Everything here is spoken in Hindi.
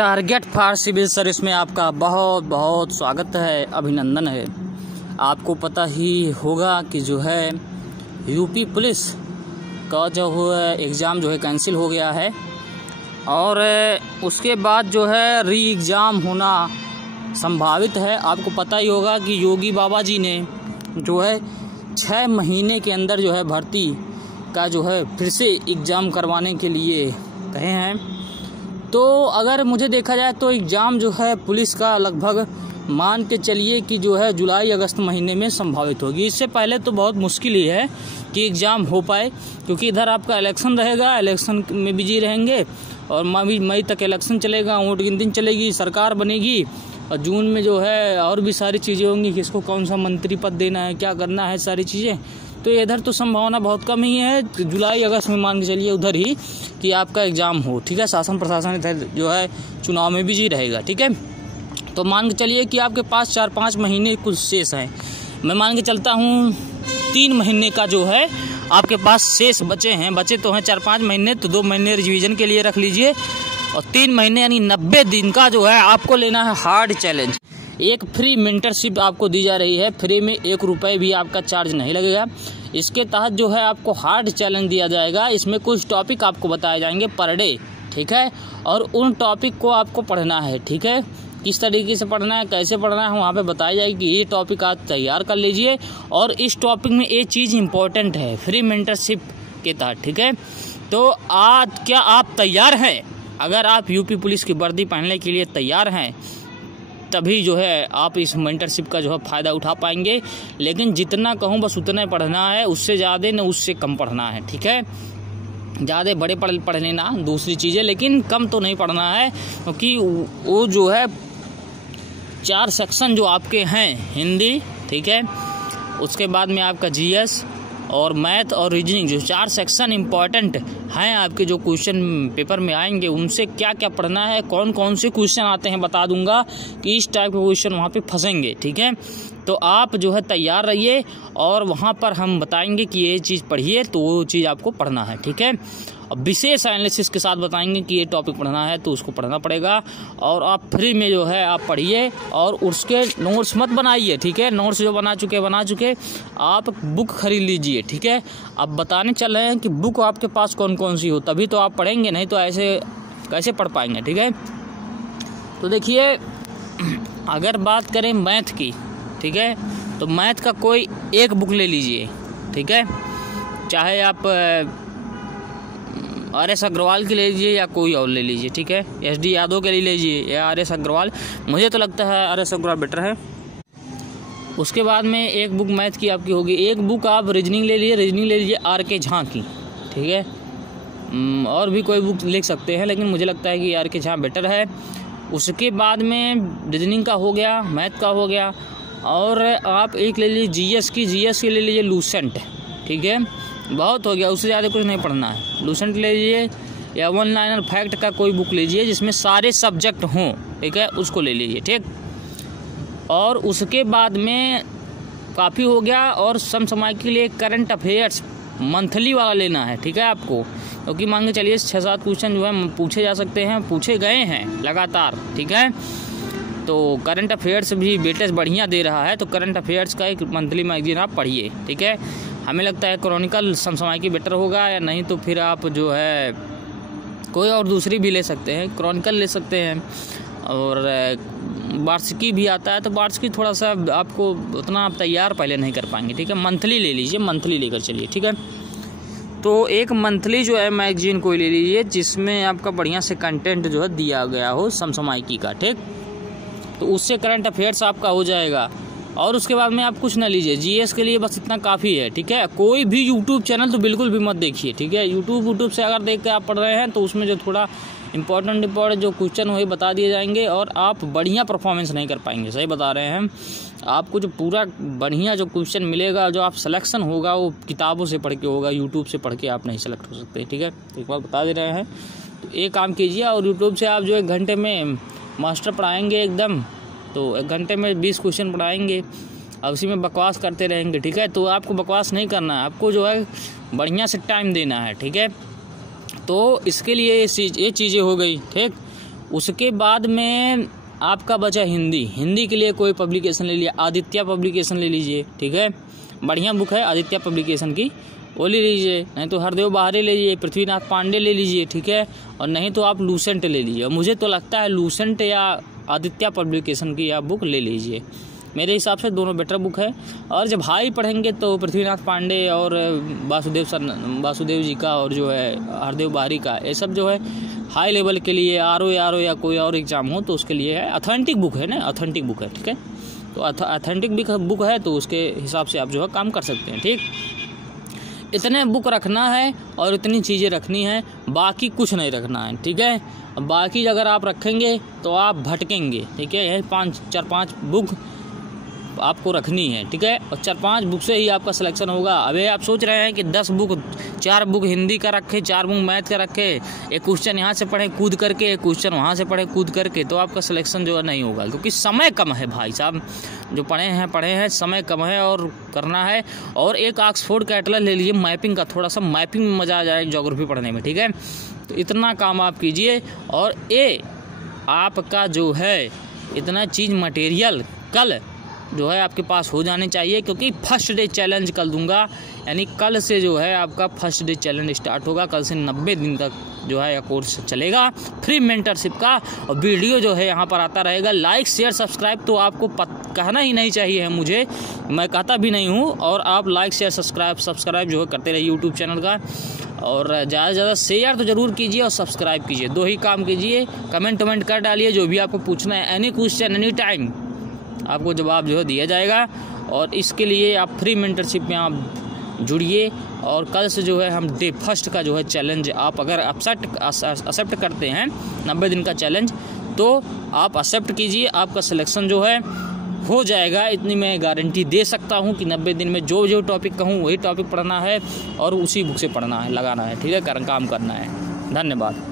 टारगेट फॉर सिविल सर्विस में आपका बहुत बहुत स्वागत है, अभिनंदन है। आपको पता ही होगा कि जो है यूपी पुलिस का जो है एग्ज़ाम जो है कैंसिल हो गया है और उसके बाद जो है री एग्ज़ाम होना संभावित है। आपको पता ही होगा कि योगी बाबा जी ने जो है 6 महीने के अंदर जो है भर्ती का जो है फिर से एग्ज़ाम करवाने के लिए कहे हैं। तो अगर मुझे देखा जाए तो एग्ज़ाम जो है पुलिस का लगभग मान के चलिए कि जो है जुलाई अगस्त महीने में संभावित होगी। इससे पहले तो बहुत मुश्किल ही है कि एग्ज़ाम हो पाए, क्योंकि इधर आपका इलेक्शन रहेगा, इलेक्शन में बिजी रहेंगे और मई तक इलेक्शन चलेगा, वोट गिनती चलेगी, सरकार बनेगी और जून में जो है और भी सारी चीज़ें होंगी, किसको कौन सा मंत्री पद देना है, क्या करना है, सारी चीज़ें। तो इधर तो संभावना बहुत कम ही है, जुलाई अगस्त में मान के चलिए उधर ही कि आपका एग्ज़ाम हो। ठीक है, शासन प्रशासन इधर जो है चुनाव में बिजी रहेगा। ठीक है, तो मान के चलिए कि आपके पास 4-5 महीने कुछ शेष हैं। मैं मान के चलता हूँ 3 महीने का जो है आपके पास शेष बचे हैं। बचे तो हैं 4-5 महीने, तो 2 महीने रिवीजन के लिए रख लीजिए और 3 महीने यानी 90 दिन का जो है आपको लेना है हार्ड चैलेंज। एक फ्री मेंटरशिप आपको दी जा रही है, फ्री में 1 रुपये भी आपका चार्ज नहीं लगेगा। इसके तहत जो है आपको हार्ड चैलेंज दिया जाएगा। इसमें कुछ टॉपिक आपको बताए जाएंगे पर डे, ठीक है, और उन टॉपिक को आपको पढ़ना है। ठीक है, किस तरीके से पढ़ना है, कैसे पढ़ना है, वहाँ पे बताया जाएगी कि ये टॉपिक आप तैयार कर लीजिए। और इस टॉपिक में एक चीज़ इम्पोर्टेंट है फ्री मेंटरशिप के तहत। ठीक है, तो आज क्या आप तैयार हैं? अगर आप यूपी पुलिस की वर्दी पहनने के लिए तैयार हैं तभी जो है आप इस मेंटरशिप का जो है फ़ायदा उठा पाएंगे। लेकिन जितना कहूँ बस उतना ही पढ़ना है, उससे ज़्यादा न उससे कम पढ़ना है। ठीक है, ज़्यादा बड़े पढ़ लेना दूसरी चीज़ें, लेकिन कम तो नहीं पढ़ना है, क्योंकि वो जो है 4 सेक्शन जो आपके हैं हिंदी, ठीक है, उसके बाद में आपका जीएस और मैथ और रीजनिंग, जो 4 सेक्शन इम्पॉर्टेंट हैं आपके जो क्वेश्चन पेपर में आएंगे, उनसे क्या क्या पढ़ना है, कौन कौन से क्वेश्चन आते हैं बता दूंगा कि इस टाइप के क्वेश्चन वहाँ पे फंसेंगे। ठीक है, तो आप जो है तैयार रहिए और वहाँ पर हम बताएंगे कि ये चीज़ पढ़िए, तो वो चीज़ आपको पढ़ना है। ठीक है, अब विशेष एनालिसिस के साथ बताएंगे कि ये टॉपिक पढ़ना है तो उसको पढ़ना पड़ेगा और आप फ्री में जो है आप पढ़िए और उसके नोट्स मत बनाइए। ठीक है, नोट्स जो बना चुके आप बुक खरीद लीजिए। ठीक है, अब बताने चल रहे हैं कि बुक आपके पास कौन कौन सी हो, तभी तो आप पढ़ेंगे, नहीं तो ऐसे कैसे पढ़ पाएंगे। ठीक है, तो देखिए अगर बात करें मैथ की, ठीक है, तो मैथ का कोई एक बुक ले लीजिए। ठीक है, चाहे आप RS अग्रवाल की ले लीजिए या कोई और ले लीजिए। ठीक है, SD यादव के लिए लीजिए या RS अग्रवाल, मुझे तो लगता है RS अग्रवाल बेटर है। उसके बाद में एक बुक मैथ की आपकी होगी, एक बुक आप रीजनिंग ले लीजिए RK झा की। ठीक है, और भी कोई बुक लिख सकते हैं, लेकिन मुझे लगता है कि RK झा बेटर है। उसके बाद में रीजनिंग का हो गया, मैथ का हो गया, और आप एक ले लीजिए जीएस की ले लीजिए लूसेंट। ठीक है, बहुत हो गया, उससे ज़्यादा कुछ नहीं पढ़ना है। लूसेंट ले लीजिए या 1 लाइनर फैक्ट का कोई बुक लीजिए जिसमें सारे सब्जेक्ट हों। ठीक है, उसको ले लीजिए। ठीक, और उसके बाद में काफ़ी हो गया, और समसामयिक के लिए करंट अफेयर्स मंथली वाला लेना है। ठीक है, आपको, क्योंकि मान के चलिए 6-7 क्वेश्चन जो है पूछे जा सकते हैं, पूछे गए हैं लगातार। ठीक है, तो करंट अफेयर्स भी वेटेज बढ़िया दे रहा है, तो करंट अफेयर्स का एक मंथली मैगजीन आप पढ़िए। ठीक है, हमें लगता है क्रॉनिकल समसामयिकी बेटर होगा, या नहीं तो फिर आप जो है कोई और दूसरी भी ले सकते हैं, क्रॉनिकल ले सकते हैं। और वार्षिकी भी आता है, तो वार्षिकी थोड़ा सा आपको उतना आप तैयार पहले नहीं कर पाएंगे। ठीक है, मंथली ले लीजिए, मंथली लेकर चलिए। ठीक है, तो एक मंथली जो है मैगजीन कोई ले लीजिए जिसमें आपका बढ़िया से कंटेंट जो है दिया गया हो समसामयिकी का। ठीक, तो उससे करंट अफेयर्स आपका हो जाएगा। और उसके बाद में आप कुछ ना लीजिए, जीएस के लिए बस इतना काफ़ी है। ठीक है, कोई भी यूट्यूब चैनल तो बिल्कुल भी मत देखिए। ठीक है, यूट्यूब से अगर देख के आप पढ़ रहे हैं तो उसमें जो थोड़ा इंपॉर्टेंट जो क्वेश्चन वही बता दिए जाएंगे और आप बढ़िया परफॉर्मेंस नहीं कर पाएंगे। सही बता रहे हैं, आपको जो पूरा बढ़िया जो क्वेश्चन मिलेगा, जो आप सिलेक्शन होगा वो किताबों से पढ़ के होगा, यूट्यूब से पढ़ के आप नहीं सेलेक्ट हो सकते। ठीक है, एक बार बता दे रहे हैं, तो एक काम कीजिए, और यूट्यूब से आप जो 1 घंटे में मास्टर पढ़ाएंगे एकदम, तो 1 घंटे में 20 क्वेश्चन पढ़ाएंगे, अब उसी में बकवास करते रहेंगे। ठीक है, तो आपको बकवास नहीं करना है, आपको जो है बढ़िया से टाइम देना है। ठीक है, तो इसके लिए ये चीज़ें हो गई। ठीक, उसके बाद में आपका बचा हिंदी। हिंदी के लिए कोई पब्लिकेशन ले लिया, आदित्य पब्लिकेशन ले लीजिए, ठीक है, बढ़िया बुक है आदित्य पब्लिकेशन की, वो ले लीजिए। नहीं तो हरदेव बाहरे ले लीजिए, पृथ्वीनाथ पांडे ले लीजिए, ठीक है, और नहीं तो आप लूसेंट ले लीजिए। मुझे तो लगता है लूसेंट या आदित्य पब्लिकेशन की आप बुक ले लीजिए, मेरे हिसाब से दोनों बेटर बुक है। और जब हाई पढ़ेंगे तो पृथ्वीनाथ पांडे और वासुदेव जी का और जो है हरदेव बाहरी का, ये सब जो है हाई लेवल के लिए आरओ या कोई और एग्ज़ाम हो तो उसके लिए है। ऑथेंटिक बुक है ना, ऑथेंटिक बुक है, ठीक है। तो ऑथेंटिक बुक है तो उसके हिसाब से आप जो है काम कर सकते हैं, ठीक। इतने बुक रखना है और इतनी चीज़ें रखनी है, बाकी कुछ नहीं रखना है, ठीक है। बाकी अगर आप रखेंगे तो आप भटकेंगे, ठीक है। यही 4-5 बुक आपको रखनी है, ठीक है, और 4-5 बुक से ही आपका सिलेक्शन होगा। अबे आप सोच रहे हैं कि 10 बुक, 4 बुक हिंदी का रखे, 4 बुक मैथ का रखे, एक क्वेश्चन यहाँ से पढ़े कूद करके, एक क्वेश्चन वहाँ से पढ़े कूद करके, तो आपका सिलेक्शन जो है नहीं होगा, क्योंकि समय कम है भाई साहब। जो पढ़े हैं समय कम है और करना है। और एक ऑक्सफोर्ड का एटलस ले लीजिए मैपिंग का, थोड़ा सा मैपिंग में मज़ा आ जाएगा ज्योग्राफी पढ़ने में, ठीक है। तो इतना काम आप कीजिए। और ये आपका जो है इतना चीज़ मटेरियल कल जो है आपके पास हो जाने चाहिए, क्योंकि फर्स्ट डे चैलेंज कल दूंगा। यानी कल से जो है आपका फर्स्ट डे चैलेंज स्टार्ट होगा। कल से 90 दिन तक जो है यह कोर्स चलेगा फ्री मेंटरशिप का। और वीडियो जो है यहाँ पर आता रहेगा। लाइक शेयर सब्सक्राइब तो आपको कहना ही नहीं चाहिए है, मुझे, मैं कहता भी नहीं हूँ। और आप लाइक शेयर सब्सक्राइब जो है करते रहिए यूट्यूब चैनल का। और ज़्यादा से ज़्यादा शेयर तो ज़रूर कीजिए और सब्सक्राइब कीजिए, 2 ही काम कीजिए। कमेंट कर डालिए जो भी आपको पूछना है, एनी क्वेश्चन एनी टाइम आपको जवाब जो है दिया जाएगा। और इसके लिए आप फ्री मेंटरशिप में आप जुड़िए। और कल से जो है हम डे फर्स्ट का जो है चैलेंज आप अगर एक्सेप्ट करते हैं 90 दिन का चैलेंज, तो आप एक्सेप्ट कीजिए, आपका सिलेक्शन जो है हो जाएगा। इतनी मैं गारंटी दे सकता हूँ कि 90 दिन में जो टॉपिक कहूँ वही टॉपिक पढ़ना है और उसी बुक से पढ़ना है, लगाना है, ठीक है, काम करना है। धन्यवाद।